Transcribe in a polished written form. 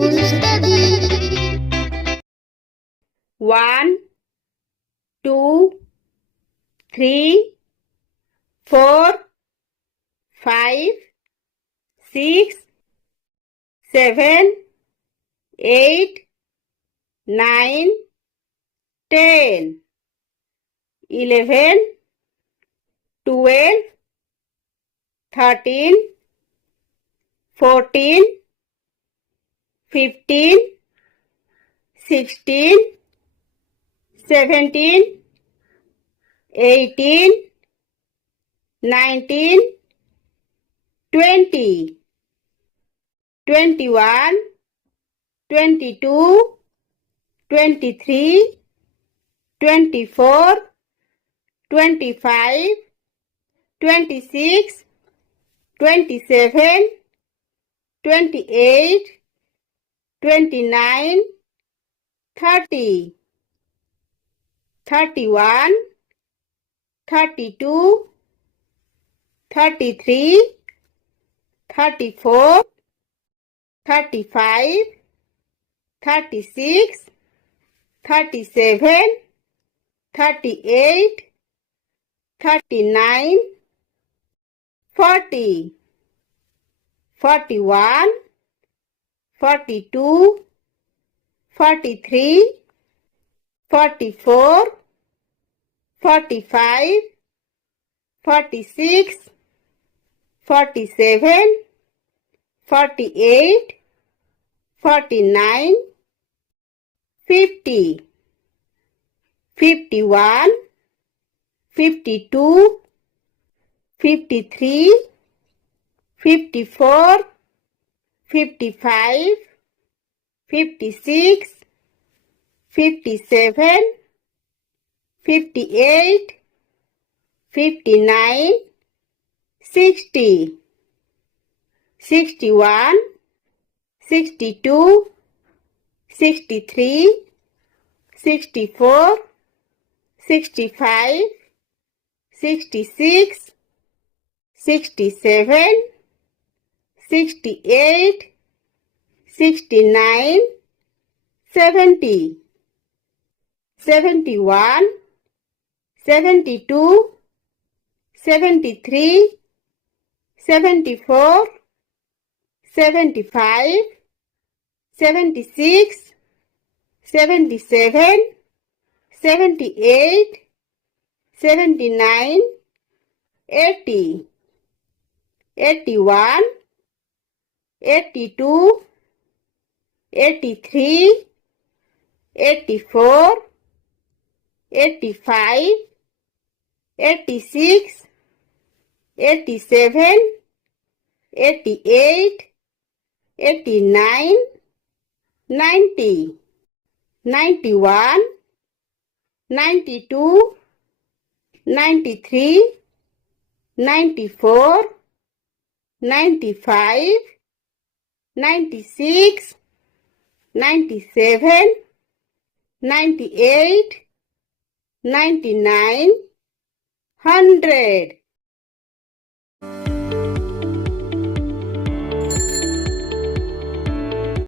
to study. 1, 2, 3, 4, 5, 6, 7, 8, 9, 10, 11, 12, 13, 14, 15, 16, 17, 18, 19, 20, 21, 22, 23, 24, 25, 26, 27, 28, 29, 30, 31, 32, 33, 34, 35, 36, 37, 38, 39, 40, 41, 42, 43, 44, 45, 46, 47, 48, 49, 50, 51, 52, 53, 54, 55, 56, 57, 58, 59, 60, 61, 62, 63, 64, 65, 66, 67, 68, 69, 70, 71, 72, 73, 74, 75, 76, 77, 78, 79, 80, 81, 82, 83, 84, 85, 86, 87, 88, 89, 90, 91, 92, 93, 94, 95, 96, 97, 98, 99, 100.